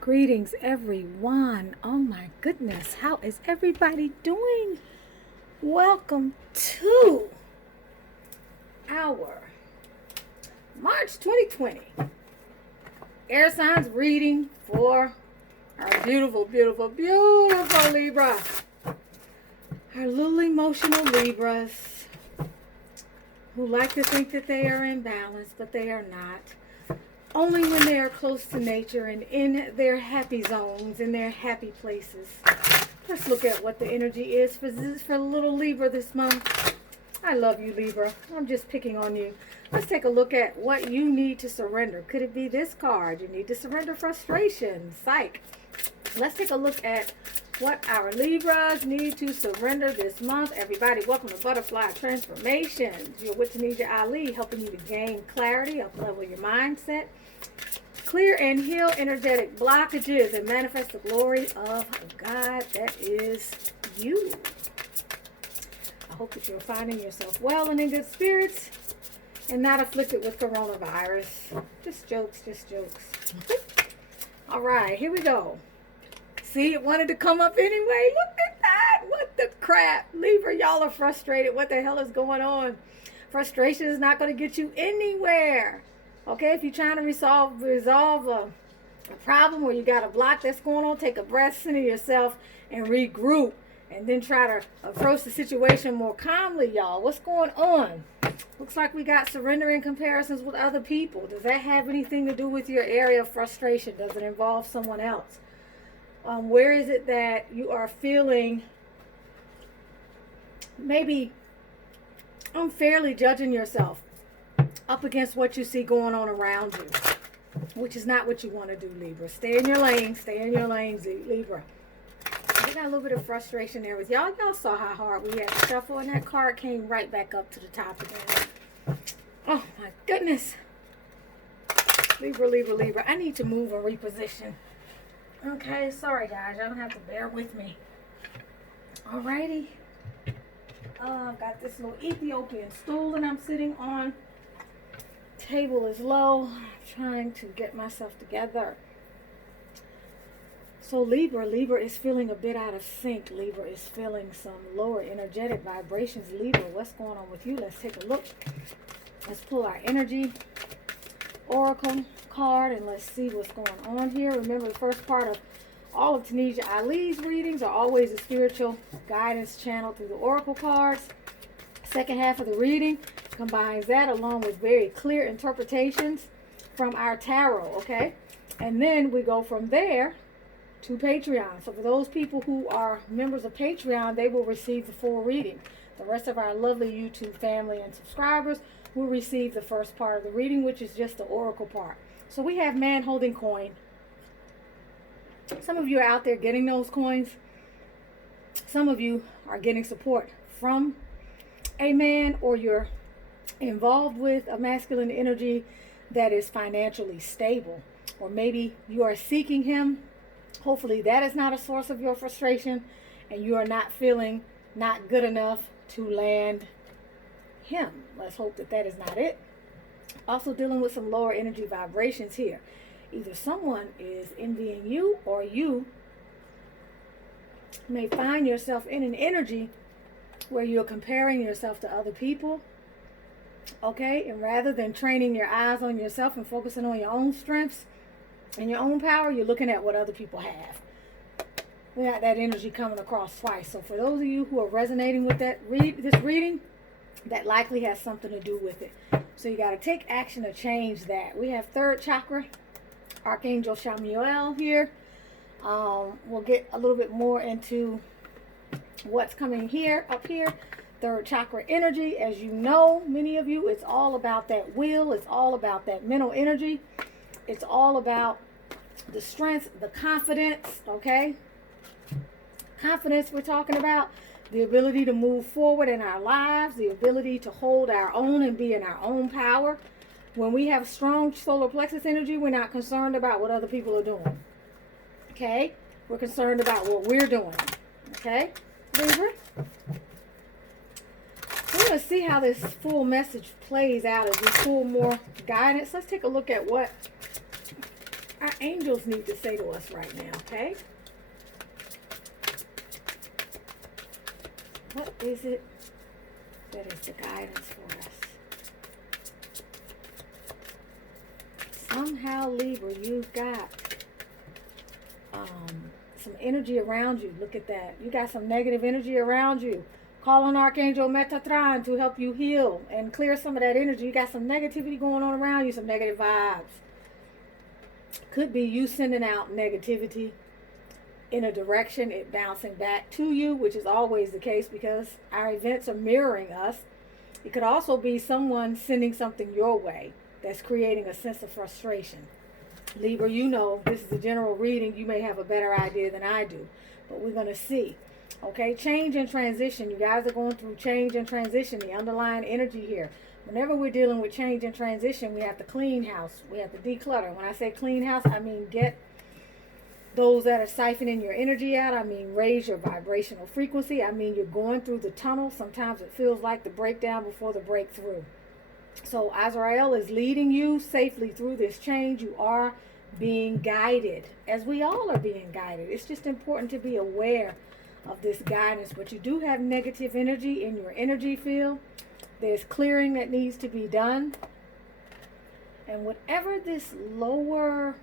Greetings, everyone. Oh my goodness, how is everybody doing? Welcome to our March 2020 air signs reading for our beautiful, beautiful, beautiful Libra. Our little emotional Libras who like to think that they are in balance, but they are not. Only when they are close to nature and in their happy zones, in their happy places. Let's look at what the energy is for little Libra this month. I love you, Libra. I'm just picking on you. Let's take a look at what you need to surrender. Could it be this card? You need to surrender frustration. Psych. Let's take a look at what our Libras need to surrender this month. Everybody, welcome to Butterfly Transformations. You're with Tanisha Ali, helping you to gain clarity, up-level your mindset, clear and heal energetic blockages, and manifest the glory of God that is you. I hope that you're finding yourself well and in good spirits and not afflicted with coronavirus. Just jokes, just jokes. All right, here we go. See, it wanted to come up anyway. Look at that. What the crap? Libra, y'all are frustrated. What the hell is going on? Frustration is not going to get you anywhere. Okay, if you're trying to resolve a problem or you got a block that's going on, take a breath, center yourself, and regroup. And then try to approach the situation more calmly, y'all. What's going on? Looks like we got surrendering comparisons with other people. Does that have anything to do with your area of frustration? Does it involve someone else? Where is it that you are feeling maybe unfairly judging yourself up against what you see going on around you, which is not what you want to do, Libra. Stay in your lane. Stay in your lane, Libra. I got a little bit of frustration there with y'all. Y'all saw how hard we had to shuffle, and that card came right back up to the top again. Oh, my goodness. Libra, Libra, Libra. I need to move and reposition. Okay, sorry guys, y'all don't have to bear with me. Alrighty. I've got this little Ethiopian stool that I'm sitting on. Table is low. I'm trying to get myself together. So Libra is feeling a bit out of sync. Libra is feeling some lower energetic vibrations. Libra, what's going on with you? Let's take a look. Let's pull our energy oracle card and let's see what's going on here. Remember, the first part of all of Tanisha Ali's readings are always a spiritual guidance channel through the oracle cards. Second half of the reading combines that along with very clear interpretations from our tarot, okay? And then we go from there to Patreon. So for those people who are members of Patreon, they will receive the full reading. The rest of our lovely YouTube family and subscribers will receive the first part of the reading, which is just the oracle part. So we have man holding coin. Some of you are out there getting those coins. Some of you are getting support from a man, or you're involved with a masculine energy that is financially stable. Or maybe you are seeking him. Hopefully that is not a source of your frustration and you are not feeling not good enough to land him. Let's hope that that is not it. Also dealing with some lower energy vibrations here. Either someone is envying you, or you may find yourself in an energy where you're comparing yourself to other people. Okay, and rather than training your eyes on yourself and focusing on your own strengths and your own power, you're looking at what other people have. We got that energy coming across twice. So for those of you who are resonating with that this reading, that likely has something to do with it. So you got to take action to change that. We have third chakra, Archangel Chamuel here. We'll get a little bit more into what's coming here, up here. Third chakra energy, as you know, many of you, it's all about that will. It's all about that mental energy. It's all about the strength, the confidence, okay? Confidence we're talking about. The ability to move forward in our lives, the ability to hold our own and be in our own power. When we have strong solar plexus energy, we're not concerned about what other people are doing. Okay? We're concerned about what we're doing. Okay? Libra? We're going to see how this full message plays out as we pull more guidance. Let's take a look at what our angels need to say to us right now, okay? What is it that is the guidance for us? Somehow, Libra, you've got some energy around you. Look at that. You got some negative energy around you. Call on Archangel Metatron to help you heal and clear some of that energy. You got some negativity going on around you, some negative vibes. Could be you sending out negativity in a direction, it bouncing back to you, which is always the case because our events are mirroring us. It could also be someone sending something your way that's creating a sense of frustration. Libra, you know, this is a general reading. You may have a better idea than I do, but we're going to see. Okay, change and transition. You guys are going through change and transition, the underlying energy here. Whenever we're dealing with change and transition, we have to clean house. We have to declutter. When I say clean house, I mean get those that are siphoning your energy out. I mean raise your vibrational frequency. I mean you're going through the tunnel. Sometimes it feels like the breakdown before the breakthrough. So Azrael is leading you safely through this change. You are being guided, as we all are being guided. It's just important to be aware of this guidance. But you do have negative energy in your energy field. There's clearing that needs to be done. And whatever this lower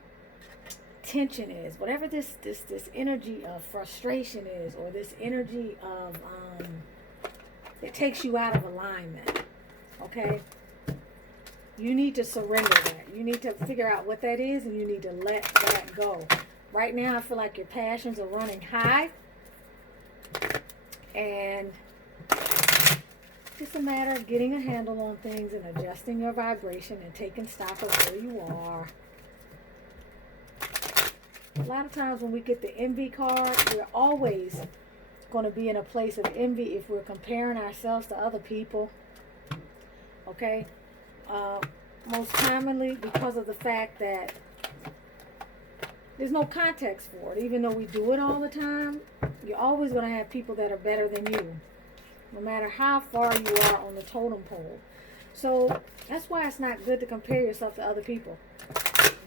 tension is, whatever this energy of frustration is, or this energy of it takes you out of alignment, okay? You need to surrender that. You need to figure out what that is, and you need to let that go. Right now, I feel like your passions are running high, and it's just a matter of getting a handle on things and adjusting your vibration and taking stock of where you are. A lot of times when we get the envy card, we're always going to be in a place of envy if we're comparing ourselves to other people. Okay? Most commonly because of the fact that there's no context for it. Even though we do it all the time, you're always going to have people that are better than you, no matter how far you are on the totem pole. So that's why it's not good to compare yourself to other people.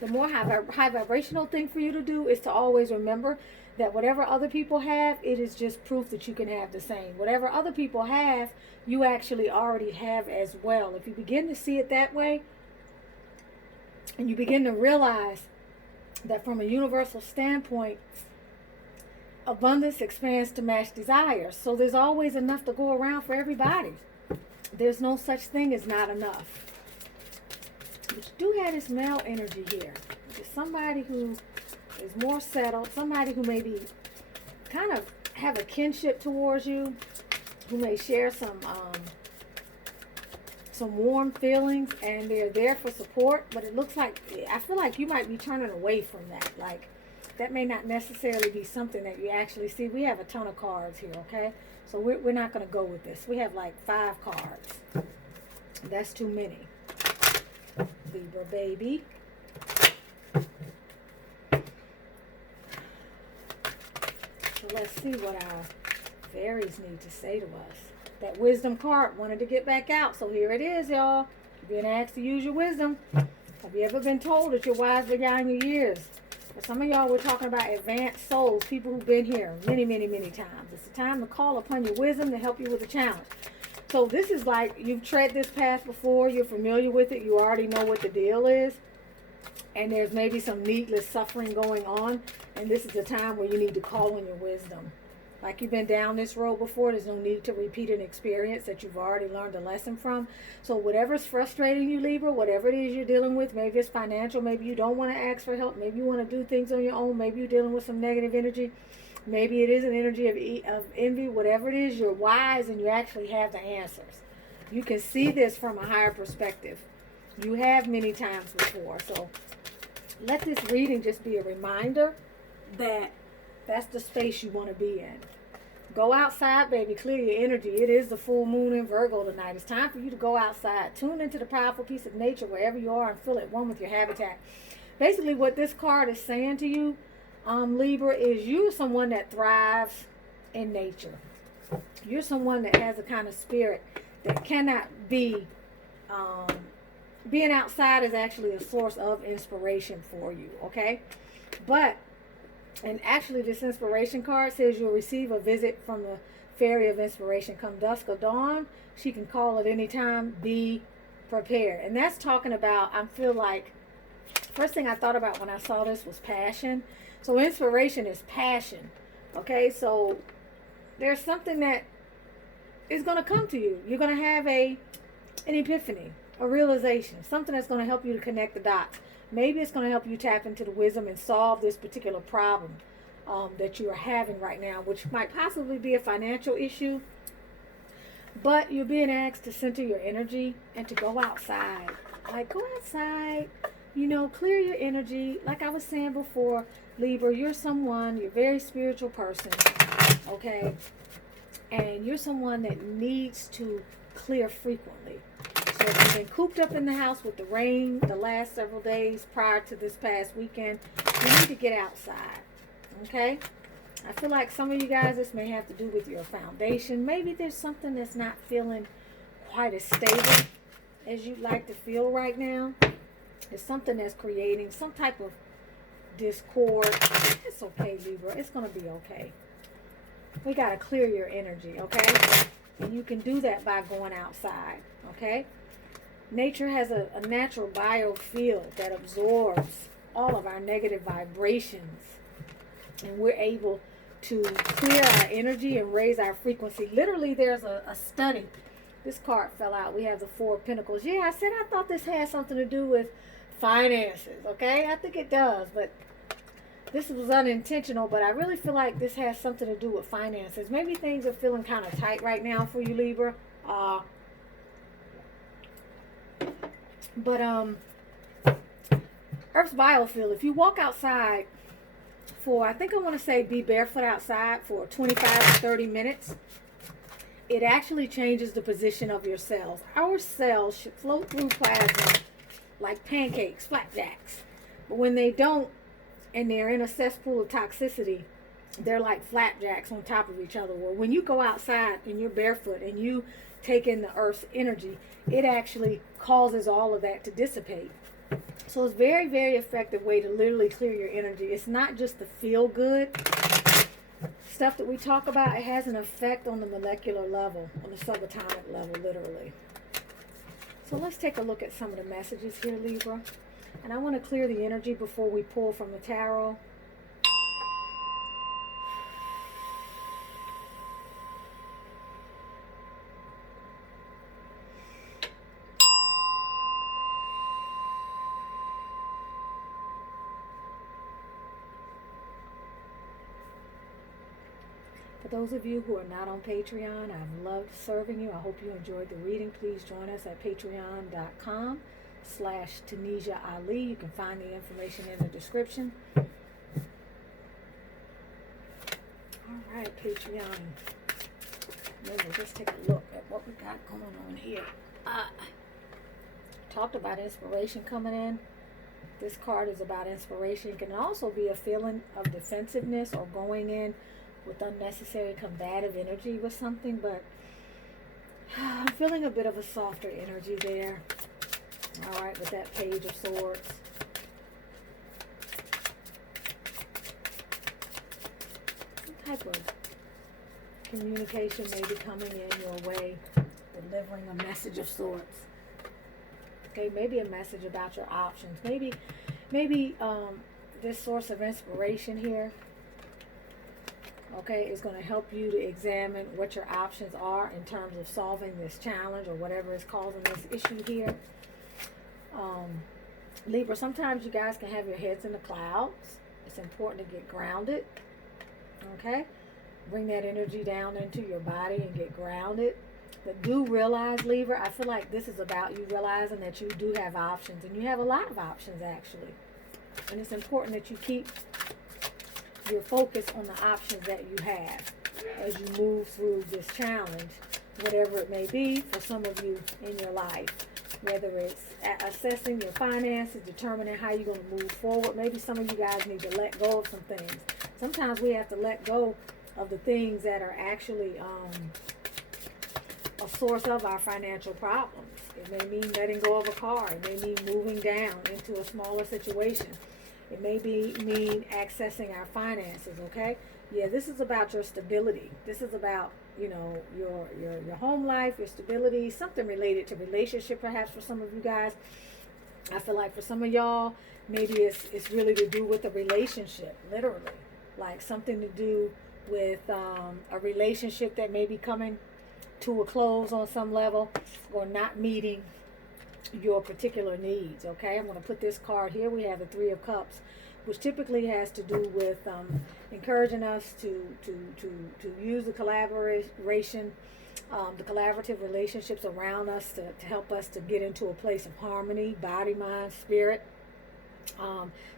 The more high vibrational thing for you to do is to always remember that whatever other people have, it is just proof that you can have the same. Whatever other people have, you actually already have as well. If you begin to see it that way, and you begin to realize that from a universal standpoint, abundance expands to match desires. So there's always enough to go around for everybody. There's no such thing as not enough. But you do have this male energy here. There's somebody who is more settled, somebody who maybe kind of have a kinship towards you, who may share some warm feelings, and they're there for support. But it looks like, I feel like you might be turning away from that. Like, that may not necessarily be something that you actually see. We have a ton of cards here, okay? So we're not going to go with this. We have like 5 cards. That's too many. Libra baby. So let's see what our fairies need to say to us. That wisdom card wanted to get back out, so here it is, y'all. You're being asked to use your wisdom. Have you ever been told that you're wise beyond your years? For some of y'all, we're talking about advanced souls, people who've been here many, many, many times. It's the time to call upon your wisdom to help you with the challenge. So this is like you've tread this path before, you're familiar with it, you already know what the deal is, and there's maybe some needless suffering going on, and this is the time where you need to call on your wisdom. Like you've been down this road before, there's no need to repeat an experience that you've already learned a lesson from. So whatever's frustrating you, Libra, whatever it is you're dealing with, maybe it's financial, maybe you don't want to ask for help, maybe you want to do things on your own, maybe you're dealing with some negative energy, maybe it is an energy of envy, whatever it is, you're wise and you actually have the answers. You can see this from a higher perspective. You have many times before. So let this reading just be a reminder that that's the space you want to be in. Go outside, baby. Clear your energy. It is the full moon in Virgo tonight. It's time for you to go outside. Tune into the powerful piece of nature wherever you are and feel at one with your habitat. Basically, what this card is saying to you, Libra, is you're someone that thrives in nature. You're someone that has a kind of spirit that cannot be being outside is actually a source of inspiration for you, okay? But, and actually this inspiration card says you'll receive a visit from the fairy of inspiration come dusk or dawn. She can call at any time. Be prepared. And that's talking about, I feel like, first thing I thought about when I saw this was passion. So inspiration is passion, okay? So there's something that is going to come to you. You're going to have an epiphany, a realization, something that's going to help you to connect the dots. Maybe it's going to help you tap into the wisdom and solve this particular problem that you are having right now, which might possibly be a financial issue. But you're being asked to center your energy and to go outside. Like, go outside, you know, clear your energy. Like I was saying before, Libra, you're you're a very spiritual person, okay? And you're someone that needs to clear frequently. So if you've been cooped up in the house with the rain the last several days prior to this past weekend, you need to get outside, okay? I feel like some of you guys, this may have to do with your foundation. Maybe there's something that's not feeling quite as stable as you'd like to feel right now. There's something that's creating some type of discord. It's okay, Libra. It's going to be okay. We got to clear your energy, okay? And you can do that by going outside, okay? Nature has a natural biofield that absorbs all of our negative vibrations. And we're able to clear our energy and raise our frequency. Literally, there's a study. This card fell out. We have the Four of Pentacles. Yeah, I said I thought this had something to do with finances, okay? I think it does, but this was unintentional, but I really feel like this has something to do with finances. Maybe things are feeling kind of tight right now for you, Libra. Earth's biofield, if you walk outside for, I think I want to say be barefoot outside for 25 to 30 minutes, it actually changes the position of your cells. Our cells should float through plasma like pancakes, flapjacks. But when they don't, and they're in a cesspool of toxicity, they're like flapjacks on top of each other. Well, when you go outside and you're barefoot and you take in the earth's energy, it actually causes all of that to dissipate. So it's a very, very effective way to literally clear your energy. It's not just the feel good stuff that we talk about. It has an effect on the molecular level, on the subatomic level, literally. So let's take a look at some of the messages here, Libra. And I want to clear the energy before we pull from the tarot. For those of you who are not on Patreon, I've loved serving you. I hope you enjoyed the reading. Please join us at patreon.com/Tanisha Ali. You can find the information in the description. All right, Patreon. Let's just take a look at what we got going on here. Talked about inspiration coming in. This card is about inspiration. It can also be a feeling of defensiveness or going in with unnecessary combative energy with something, but I'm feeling a bit of a softer energy there. All right, with that Page of Swords. Some type of communication may be coming in your way, delivering a message of sorts. Okay, maybe a message about your options. Maybe this source of inspiration here, okay, is going to help you to examine what your options are in terms of solving this challenge or whatever is causing this issue here. Libra, sometimes you guys can have your heads in the clouds. It's important to get grounded, okay? Bring that energy down into your body and get grounded. But do realize, Libra, I feel like this is about you realizing that you do have options, and you have a lot of options, actually. And it's important that you keep your focus on the options that you have as you move through this challenge, whatever it may be for some of you in your life. Whether it's assessing your finances, determining how you're going to move forward. Maybe some of you guys need to let go of some things. Sometimes we have to let go of the things that are actually a source of our financial problems. It may mean letting go of a car. It may mean moving down into a smaller situation. It may mean accessing our finances, okay? Yeah, this is about your stability. This is about, you know, your home life, your stability, something related to relationship perhaps for some of you guys. I feel like for some of y'all, maybe it's really to do with a relationship, literally. Like something to do with a relationship that may be coming to a close on some level or not meeting your particular needs, okay? I'm going to put this card here. We have the Three of Cups, which typically has to do with encouraging us to use the collaboration, the collaborative relationships around us to help us to get into a place of harmony, body, mind, spirit.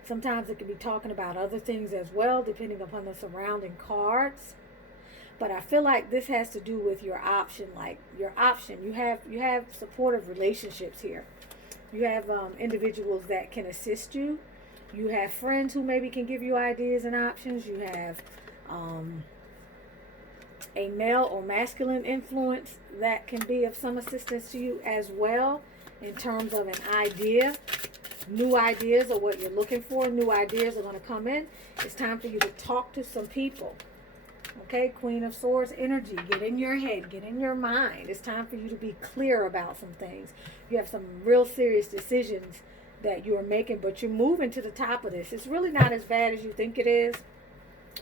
Sometimes it can be talking about other things as well, depending upon the surrounding cards. But I feel like this has to do with your option, like your option. You have supportive relationships here. You have individuals that can assist you. You have friends who maybe can give you ideas and options. You have a male or masculine influence that can be of some assistance to you as well in terms of an idea. New ideas are what you're looking for. New ideas are going to come in. It's time for you to talk to some people. Okay, Queen of Swords energy. Get in your head. Get in your mind. It's time for you to be clear about some things. You have some real serious decisions that you are making, but you're moving to the top of this. It's really not as bad as you think it is.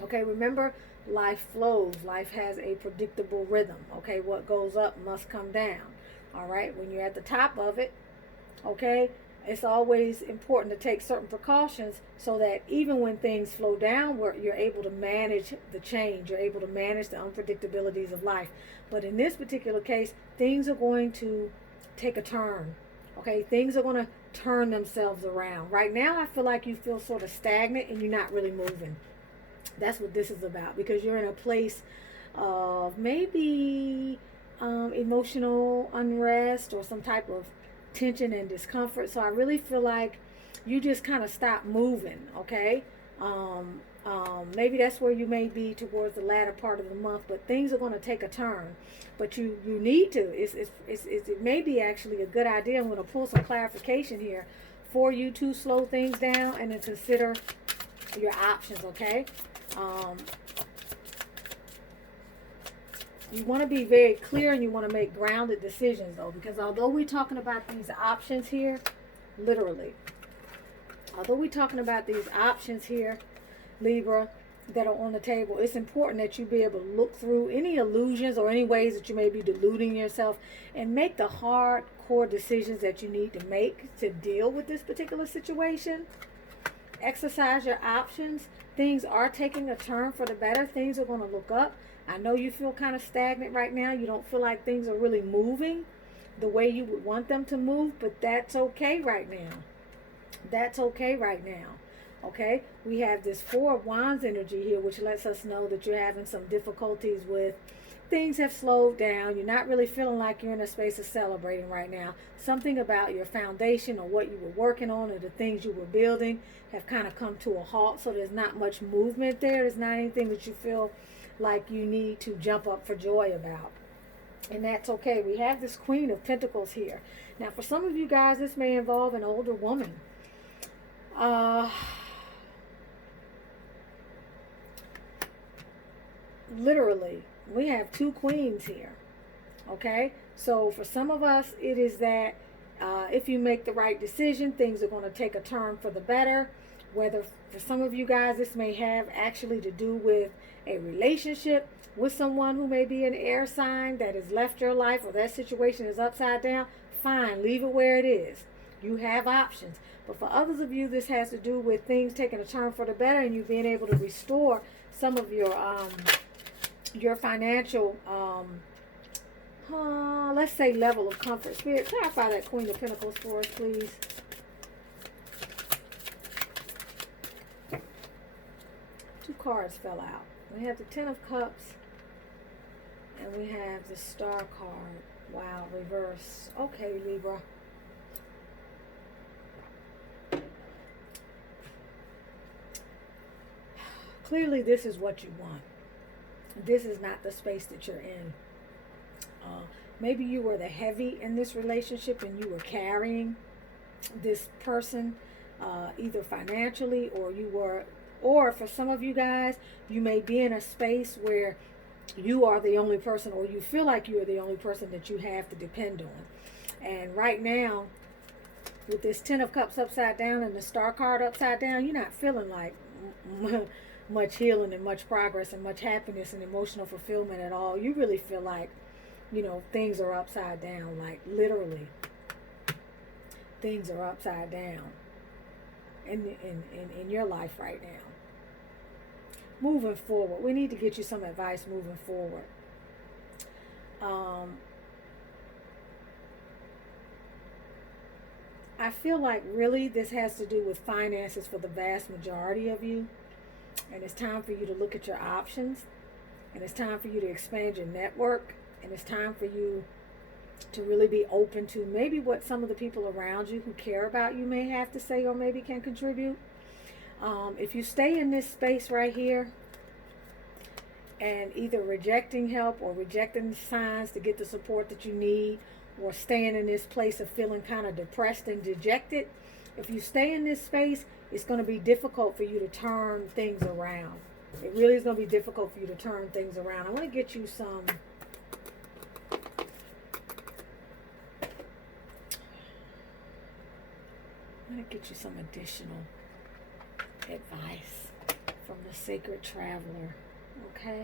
Okay, remember, life flows. Life has a predictable rhythm. Okay, what goes up must come down. All right, when you're at the top of it, okay, it's always important to take certain precautions so that even when things slow down, you're able to manage the change. You're able to manage the unpredictabilities of life. But in this particular case, things are going to take a turn. Okay, things are going to turn themselves around. Right now, I feel like you feel sort of stagnant and you're not really moving. That's what this is about, because you're in a place of maybe emotional unrest or some type of tension and discomfort. So I really feel like you just kind of stop moving, okay? Maybe that's where you may be towards the latter part of the month, but things are going to take a turn. But you need to. It may be actually a good idea. I'm going to pull some clarification here for you to slow things down and then consider your options, okay? You want to be very clear and you want to make grounded decisions, though, because although we're talking about these options here, literally, although we're talking about these options here, Libra, that are on the table, it's important that you be able to look through any illusions or any ways that you may be deluding yourself and make the hard core decisions that you need to make to deal with this particular situation. Exercise your options. Things are taking a turn for the better. Things are going to look up. I know you feel kind of stagnant right now. You don't feel like things are really moving the way you would want them to move, but that's okay right now. That's okay right now. Okay, we have this Four of Wands energy here, which lets us know that you're having some difficulties with things have slowed down. You're not really feeling like you're in a space of celebrating right now. Something about your foundation or what you were working on or the things you were building have kind of come to a halt. So there's not much movement there. There's not anything that you feel like you need to jump up for joy about. And that's okay. We have this Queen of Pentacles here. Now, for some of you guys, this may involve an older woman. Literally, we have two queens here. Okay? So for some of us, it is that if you make the right decision, things are going to take a turn for the better. Whether for some of you guys, this may have actually to do with a relationship with someone who may be an air sign that has left your life, or that situation is upside down. Fine, leave it where it is. You have options. But for others of you, this has to do with things taking a turn for the better and you being able to restore some of your financial, let's say, level of comfort. Spirit, clarify that Queen of Pentacles for us, please. Two cards fell out. We have the Ten of Cups and we have the Star card. Wow, reverse. Okay, Libra. Clearly, this is what you want. This is not the space that you're in. Maybe you were the heavy in this relationship and you were carrying this person, either financially, or for some of you guys, you may be in a space where you are the only person, or you feel like you are the only person that you have to depend on. And right now, with this Ten of Cups upside down and the Star card upside down, you're not feeling like much healing and much progress and much happiness and emotional fulfillment at all. You really feel like, things are upside down, like literally things are upside down in your life right now. Moving forward, we need to get you some advice moving forward. I feel like really this has to do with finances for the vast majority of you. And it's time for you to look at your options. And it's time for you to expand your network. And it's time for you to really be open to maybe what some of the people around you who care about you may have to say or maybe can contribute. If you stay in this space right here and either rejecting help or rejecting signs to get the support that you need, or staying in this place of feeling kind of depressed and dejected, if you stay in this space, it's going to be difficult for you to turn things around. It really is going to be difficult for you to turn things around. I want to get you some additional advice from the Sacred Traveler. Okay?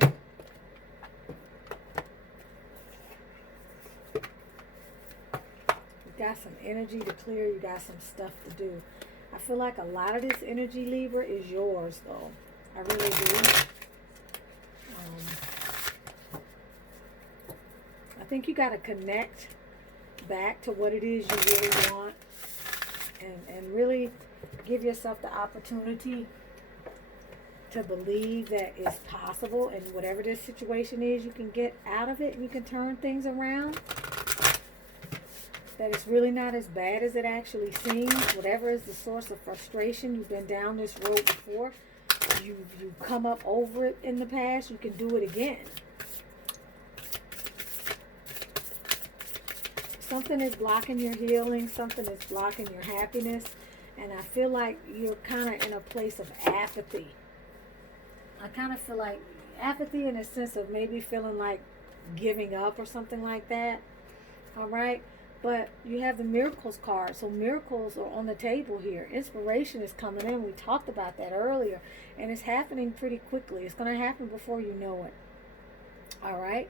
You got some energy to clear. You got some stuff to do. I feel like a lot of this energy, Libra, is yours, though. I really do. I think you got to connect back to what it is you really want, and really give yourself the opportunity to believe that it's possible, and whatever this situation is, you can get out of it and you can turn things around. That it's really not as bad as it actually seems. Whatever is the source of frustration, you've been down this road before. You've come up over it in the past. You can do it again. Something is blocking your healing. Something is blocking your happiness. And I feel like you're kind of in a place of apathy. I kind of feel like apathy in a sense of maybe feeling like giving up or something like that. All right? But you have the miracles card. So miracles are on the table here. Inspiration is coming in. We talked about that earlier. And it's happening pretty quickly. It's going to happen before you know it. All right?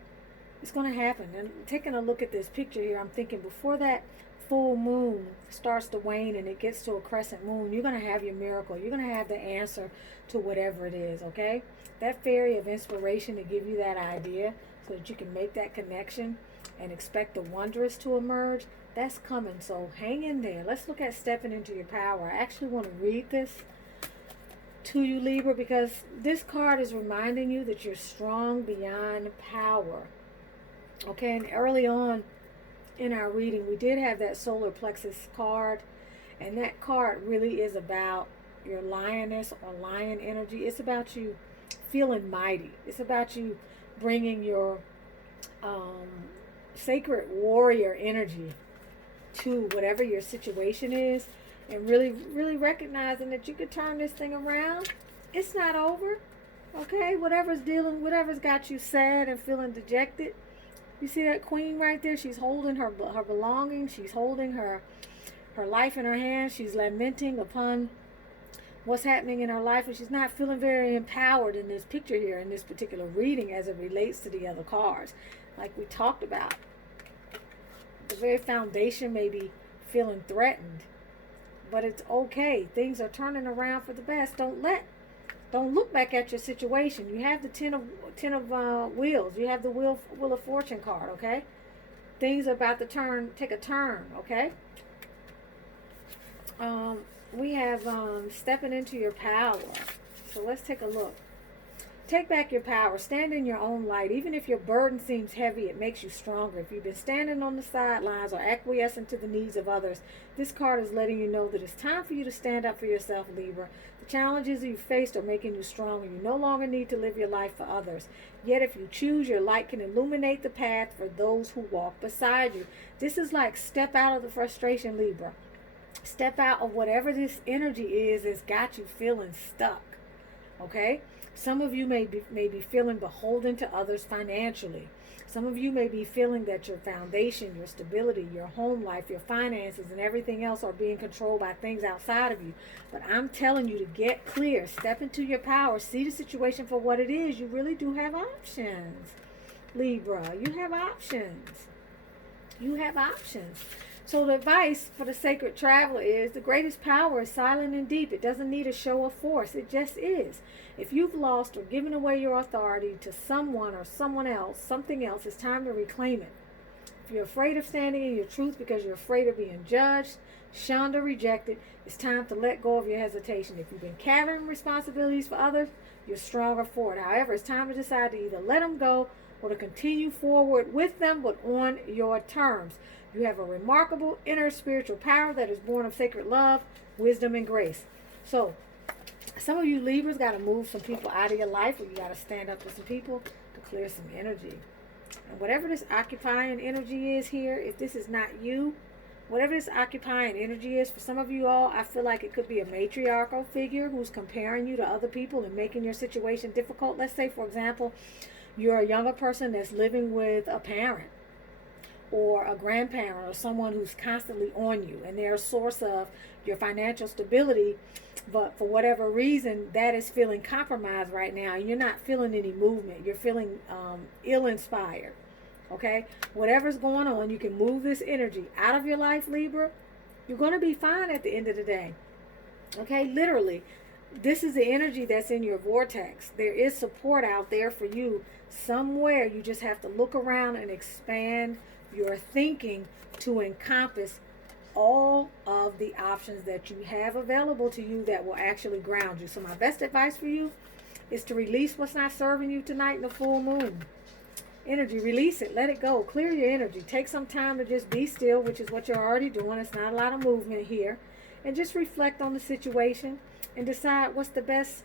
It's going to happen. And taking a look at this picture here, I'm thinking before that full moon starts to wane and it gets to a crescent moon, you're going to have your miracle. You're going to have the answer to whatever it is, okay? That fairy of inspiration to give you that idea so that you can make that connection and expect the wondrous to emerge, that's coming. So hang in there. Let's look at stepping into your power. I actually want to read this to you, Libra, because this card is reminding you that you're strong beyond power. Okay, and early on in our reading, we did have that solar plexus card, and that card really is about your lioness or lion energy. It's about you feeling mighty. It's about you bringing your sacred warrior energy to whatever your situation is, and really, really recognizing that you could turn this thing around. It's not over, okay? Whatever's got you sad and feeling dejected. You see that queen right there? She's holding her belongings. She's holding her life in her hands. She's lamenting upon what's happening in her life, and she's not feeling very empowered in this picture here, in this particular reading, as it relates to the other cards. Like we talked about, the very foundation may be feeling threatened, but it's okay. Things are turning around for the best. Don't look back at your situation. You have the ten of wheels. You have the wheel of fortune card. Okay, things are about to take a turn. Okay. We have stepping into your power. So let's take a look. Take back your power. Stand in your own light. Even if your burden seems heavy, it makes you stronger. If you've been standing on the sidelines or acquiescing to the needs of others, this card is letting you know that it's time for you to stand up for yourself, Libra. The challenges you faced are making you stronger. You no longer need to live your life for others. Yet if you choose, your light can illuminate the path for those who walk beside you. This is like step out of the frustration, Libra. Step out of whatever this energy is that's got you feeling stuck. Okay? Some of you may be feeling beholden to others financially. Some of you may be feeling that your foundation, your stability, your home life, your finances, and everything else are being controlled by things outside of you. But I'm telling you to get clear. Step into your power. See the situation for what it is. You really do have options, Libra. You have options. You have options. So the advice for the sacred traveler is the greatest power is silent and deep. It doesn't need a show of force. It just is. If you've lost or given away your authority to someone or someone else, something else, it's time to reclaim it. If you're afraid of standing in your truth because you're afraid of being judged, shunned, or rejected, it's time to let go of your hesitation. If you've been carrying responsibilities for others, you're stronger for it. However, it's time to decide to either let them go or to continue forward with them, but on your terms. You have a remarkable inner spiritual power that is born of sacred love, wisdom, and grace. So, some of you Libras got to move some people out of your life, or you got to stand up to some people to clear some energy. And whatever this occupying energy is here, if this is not you, whatever this occupying energy is, for some of you all, I feel like it could be a matriarchal figure who's comparing you to other people and making your situation difficult. Let's say, for example, you're a younger person that's living with a parent or a grandparent or someone who's constantly on you, and they're a source of your financial stability, but for whatever reason that is feeling compromised right now, and you're not feeling any movement. You're feeling ill-inspired. Okay, whatever's going on, you can move this energy out of your life, Libra. You're going to be fine at the end of the day. Okay, literally, this is the energy that's in your vortex. There is support out there for you somewhere. You just have to look around and expand your thinking to encompass all of the options that you have available to you that will actually ground you. So my best advice for you is to release what's not serving you tonight in the full moon energy. Release it. Let it go. Clear your energy. Take some time to just be still, which is what you're already doing. It's not a lot of movement here. And just reflect on the situation and decide what's the best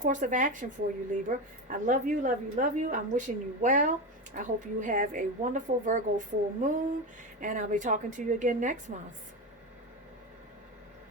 course of action for you, Libra. I love you, love you, love you. I'm wishing you well. I hope you have a wonderful Virgo full moon, and I'll be talking to you again next month.